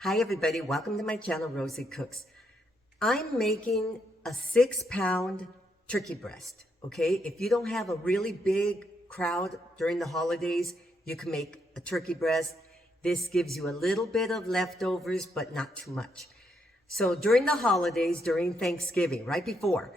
Hi everybody, welcome to my channel, Rosie Cooks. I'm making a 6-pound turkey breast, okay? If you don't have a really big crowd during the holidays, you can make a turkey breast. This gives you a little bit of leftovers, but not too much. So during the holidays, during Thanksgiving, right before,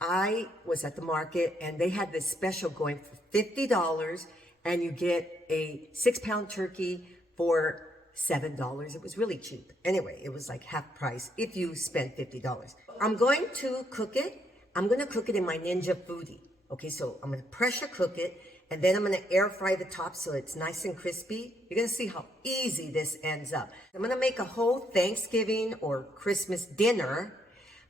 I was at the market and they had this special going for $50 and you get a 6-pound turkey for $7. It was really cheap. Anyway, it was like half price if you spend $50. I'm going to cook it. I'm going to cook it in my Ninja Foodie. Okay, so I'm going to pressure cook it and then I'm going to air fry the top so it's nice and crispy. You're going to see how easy this ends up. I'm going to make a whole Thanksgiving or Christmas dinner,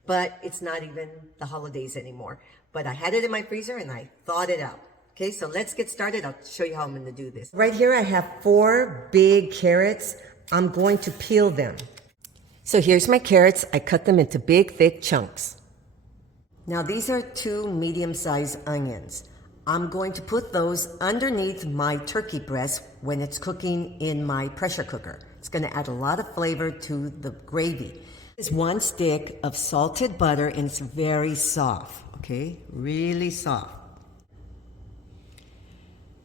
but it's not even the holidays anymore. But I had it in my freezer and I thawed it out. Okay, so let's get started. I'll show you how I'm going to do this. Right here I have 4 big carrots. I'm going to peel them. So here's my carrots. I cut them into big, thick chunks. Now these are 2 medium-sized onions. I'm going to put those underneath my turkey breast when it's cooking in my pressure cooker. It's going to add a lot of flavor to the gravy. This is 1 stick of salted butter and it's very soft, okay? Really soft.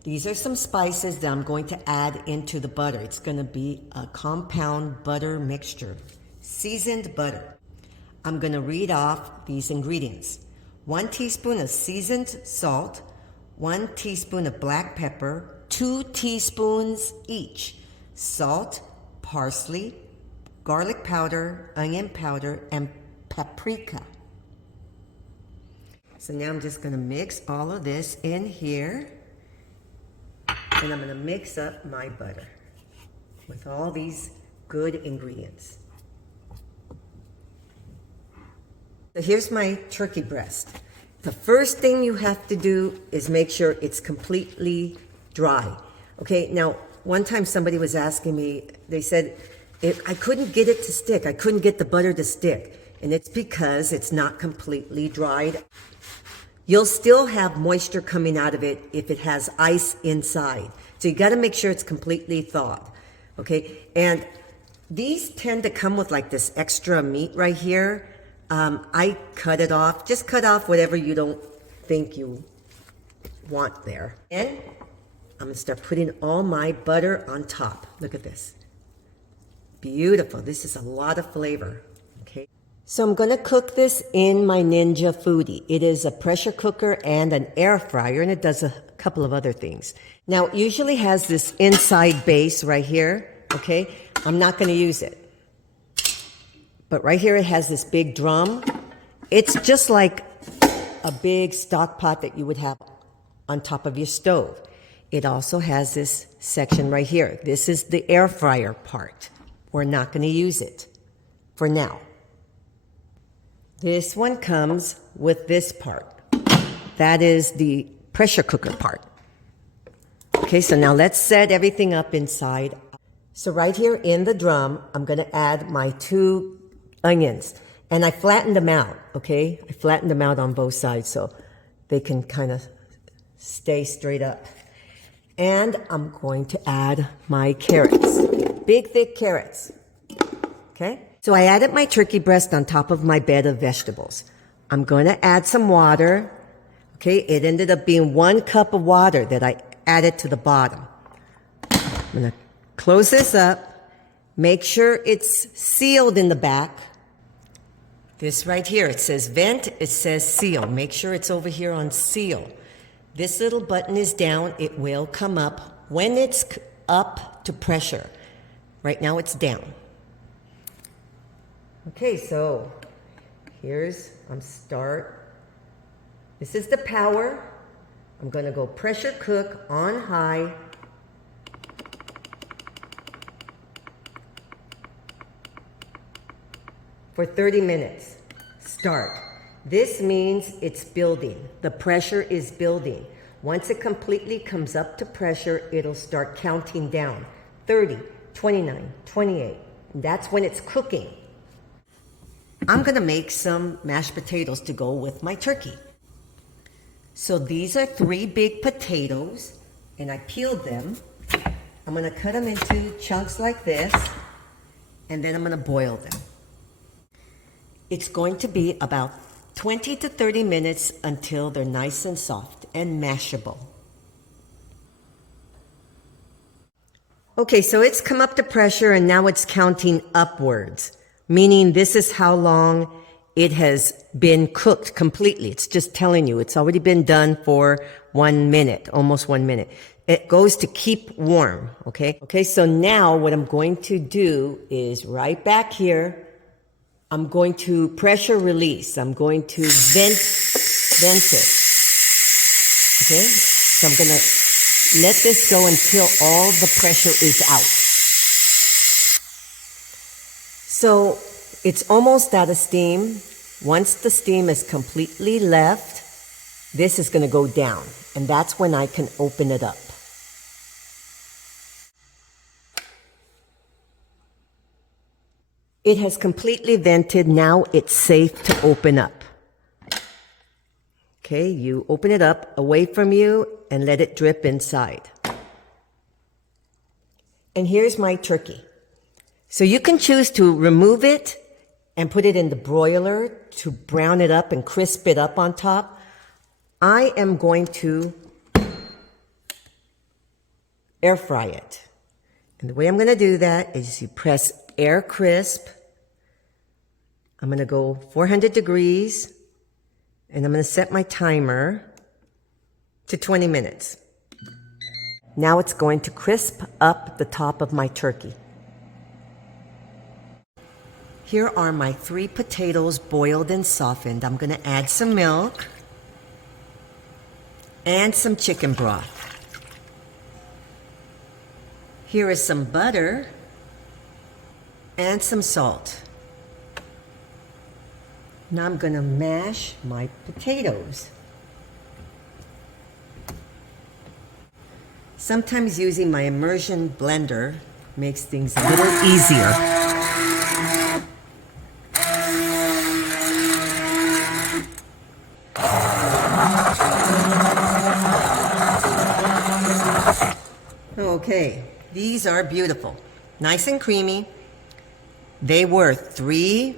These are some spices that I'm going to add into the butter. It's going to be a compound butter mixture, seasoned butter. I'm going to read off these ingredients. 1 teaspoon of seasoned salt, 1 teaspoon of black pepper, 2 teaspoons each, salt, parsley, garlic powder, onion powder, and paprika. So now I'm just going to mix all of this in here. And I'm going to mix up my butter with all these good ingredients. So here's my turkey breast. The first thing you have to do is make sure it's completely dry. Okay, now one time somebody was asking me, they said, I couldn't get it to stick. I couldn't get the butter to stick. And it's because it's not completely dried. You'll still have moisture coming out of it if it has ice inside. So you got to make sure it's completely thawed, okay? And these tend to come with like this extra meat right here. I cut it off. Just cut off whatever you don't think you want there. And I'm going to start putting all my butter on top. Look at this. Beautiful. This is a lot of flavor, okay? So I'm going to cook this in my Ninja Foodie. It is a pressure cooker and an air fryer, and it does a couple of other things. Now, it usually has this inside base right here, okay? I'm not going to use it. But right here it has this big drum. It's just like a big stock pot that you would have on top of your stove. It also has this section right here. This is the air fryer part. We're not going to use it for now. This one comes with this part. That is the pressure cooker part. Okay, so now let's set everything up inside. So right here in the drum, I'm going to add my 2 onions. And I flattened them out, okay? I flattened them out on both sides so they can kind of stay straight up. And I'm going to add my carrots. Big, thick carrots. Okay? So I added my turkey breast on top of my bed of vegetables. I'm going to add some water. Okay, it ended up being 1 cup of water that I added to the bottom. I'm going to close this up. Make sure it's sealed in the back. This right here, it says vent, it says seal. Make sure it's over here on seal. This little button is down. It will come up when it's up to pressure. Right now it's down. Okay, so I'm start. This is the power. I'm going to go pressure cook on high. For 30 minutes. Start. This means it's building. The pressure is building. Once it completely comes up to pressure, it'll start counting down. 30, 29, 28. And that's when it's cooking. I'm going to make some mashed potatoes to go with my turkey. So these are 3 big potatoes, and I peeled them. I'm going to cut them into chunks like this. and then I'm gonna boil them. It's going to be about 20 to 30 minutes until they're nice and soft and mashable. Okay, so it's come up to pressure and now it's counting upwards, meaning this is how long it has been cooked completely. It's just telling you it's already been done for 1 minute, almost 1 minute. It goes to keep warm, okay? Okay, so now what I'm going to do is right back here, I'm going to pressure release. I'm going to vent it. Okay? So I'm going to let this go until all the pressure is out. So it's almost out of steam. Once the steam is completely left, this is going to go down. And that's when I can open it up. It has completely vented. Now it's safe to open up. Okay, you open it up away from you and let it drip inside. And here's my turkey. So you can choose to remove it and put it in the broiler to brown it up and crisp it up on top. I am going to air fry it. And the way I'm going to do that is you press air crisp. I'm going to go 400 degrees and I'm going to set my timer to 20 minutes. Now it's going to crisp up the top of my turkey. Here are my 3 potatoes boiled and softened. I'm going to add some milk and some chicken broth. Here is some butter and some salt. Now I'm going to mash my potatoes. Sometimes using my immersion blender makes things a little easier. Okay, these are beautiful. Nice and creamy. They were 3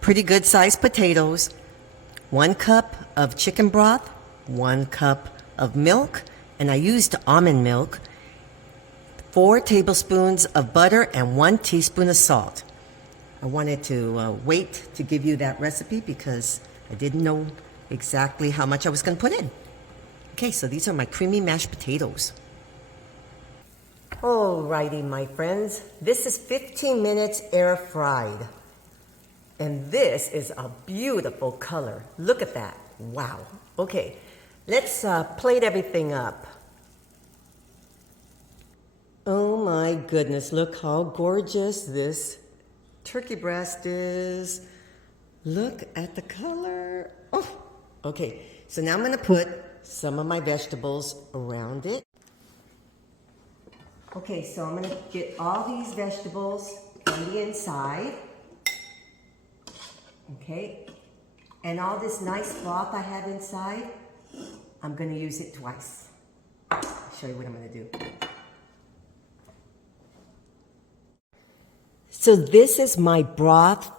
pretty good sized potatoes, 1 cup of chicken broth, 1 cup of milk, and I used almond milk, 4 tablespoons of butter, and 1 teaspoon of salt. I wanted to wait to give you that recipe because I didn't know exactly how much I was going to put in. Okay, so these are my creamy mashed potatoes. Alrighty, my friends, this is 15 minutes air fried. And this is a beautiful color. Look at that. Wow. Okay, let's plate everything up. Oh my goodness, look how gorgeous this turkey breast is. Look at the color. Oh, okay, so now I'm going to put some of my vegetables around it. Okay, so I'm going to get all these vegetables on the inside. Okay, and all this nice broth I have inside, I'm going to use it twice. I'll show you what I'm going to do. So this is my broth.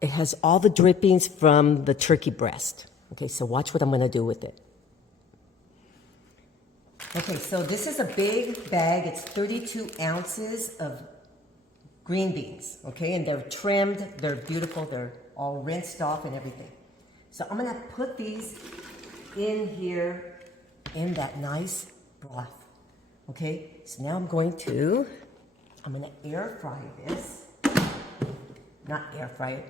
It has all the drippings from the turkey breast. Okay, so watch what I'm going to do with it. Okay, so this is a big bag. It's 32 ounces of green beans, okay? And they're trimmed, they're beautiful, they're all rinsed off and everything. So I'm gonna put these in here in that nice broth, okay? So now I'm gonna air fry this. Not air fry it.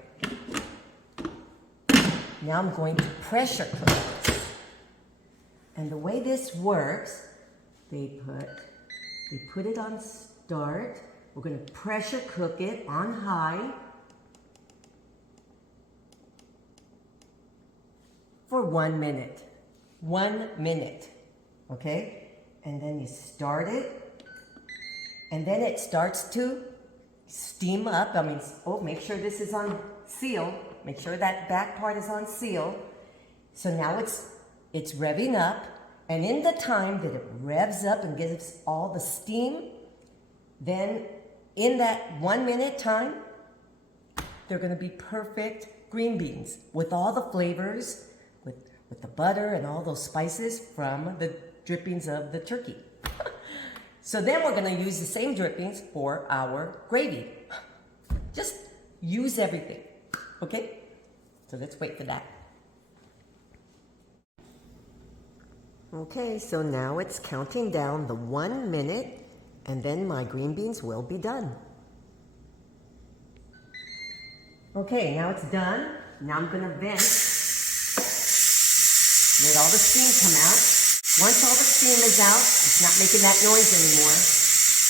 Now I'm going to pressure cook this. And the way this works, they put it on start. We're going to pressure cook it on high for 1 minute. 1 minute, okay? And then you start it, and then it starts to steam up. Make sure this is on seal. Make sure that back part is on seal. So now it's revving up, and in the time that it revs up and gives all the steam, then in that 1 minute time, they're gonna be perfect green beans with all the flavors, with the butter and all those spices from the drippings of the turkey. So then we're gonna use the same drippings for our gravy. Just use everything, okay? So let's wait for that. Okay, so now it's counting down the 1 minute, and then my green beans will be done. Okay, now it's done. Now I'm gonna vent. Let all the steam come out. Once all the steam is out, it's not making that noise anymore,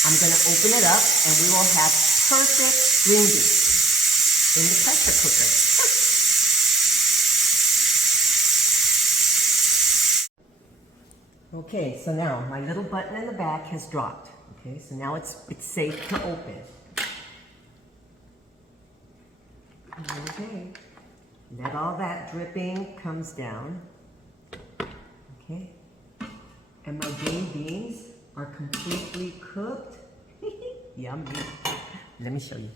I'm gonna open it up and we will have perfect green beans in the pressure cooker. Okay, so now my little button in the back has dropped. Okay, so now it's safe to open. Okay, let all that dripping comes down. Okay, and my green beans are completely cooked. Yummy. Let me show you.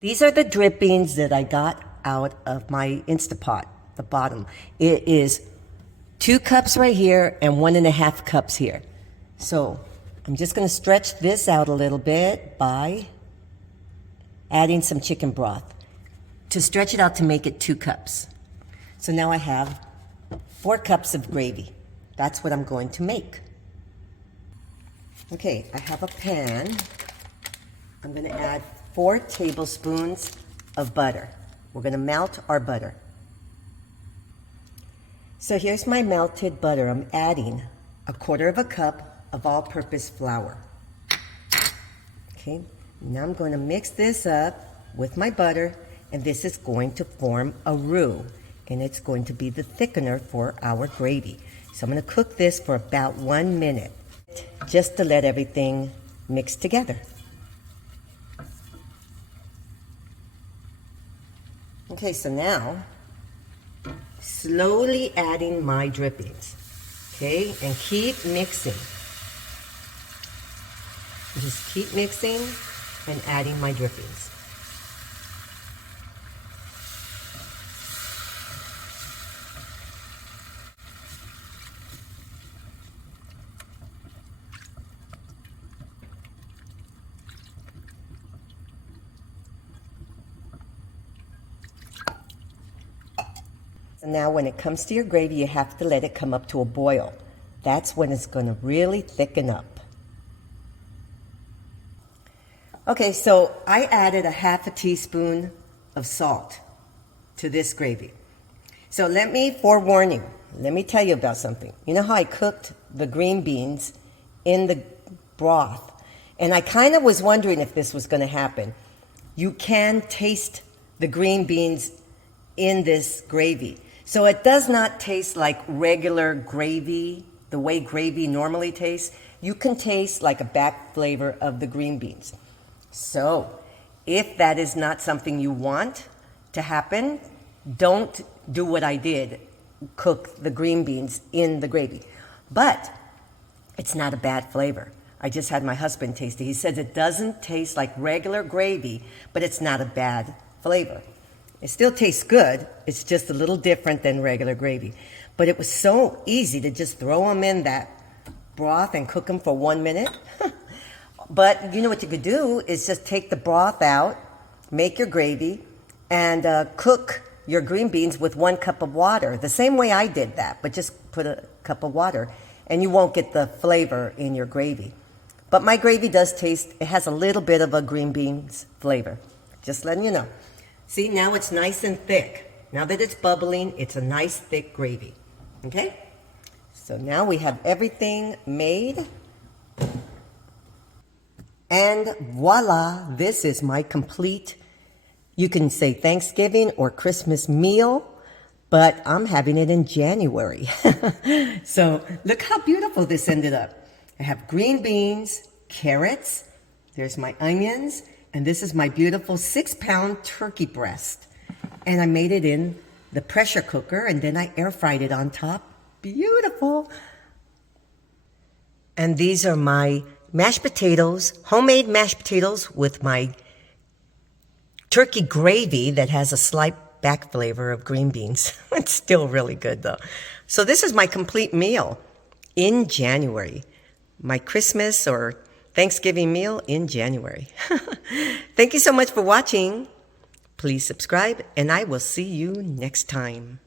These are the drippings that I got out of my Instapot, the bottom. It is 2 cups right here and 1.5 cups here. So I'm just going to stretch this out a little bit by adding some chicken broth to stretch it out to make it 2 cups. So now I have 4 cups of gravy. That's what I'm going to make. Okay, I have a pan. I'm going to add 4 tablespoons of butter. We're going to melt our butter. So here's my melted butter. I'm adding 1/4 cup of all-purpose flour. Okay, now I'm going to mix this up with my butter, and this is going to form a roux, and it's going to be the thickener for our gravy. So I'm going to cook this for about 1 minute, just to let everything mix together. Okay, so now, slowly adding my drippings, okay, and keep mixing. Just keep mixing and adding my drippings. So now when it comes to your gravy, you have to let it come up to a boil. That's when it's going to really thicken up. Okay, so I added 1/2 teaspoon of salt to this gravy. So forewarn you, let me tell you about something. You know how I cooked the green beans in the broth? And I kind of was wondering if this was going to happen. You can taste the green beans in this gravy. So it does not taste like regular gravy, the way gravy normally tastes. You can taste like a back flavor of the green beans. So if that is not something you want to happen, don't do what I did, cook the green beans in the gravy. But it's not a bad flavor. I just had my husband taste it. He says it doesn't taste like regular gravy, but it's not a bad flavor. It still tastes good. It's just a little different than regular gravy. But it was so easy to just throw them in that broth and cook them for 1 minute. But you know what you could do is just take the broth out, make your gravy, and cook your green beans with 1 cup of water. The same way I did that, but just put a cup of water, and you won't get the flavor in your gravy. But my gravy does taste, it has a little bit of a green beans flavor. Just letting you know. See, now it's nice and thick. Now that it's bubbling, it's a nice thick gravy. Okay? So now we have everything made. And voila, this is my complete, you can say Thanksgiving or Christmas meal, but I'm having it in January. So look how beautiful this ended up. I have green beans, carrots, there's my onions, and this is my beautiful 6-pound turkey breast. And I made it in the pressure cooker, and then I air fried it on top. Beautiful. And these are my mashed potatoes, homemade mashed potatoes with my turkey gravy that has a slight back flavor of green beans. It's still really good though. So this is my complete meal in January. My Christmas or Thanksgiving meal in January. Thank you so much for watching. Please subscribe and I will see you next time.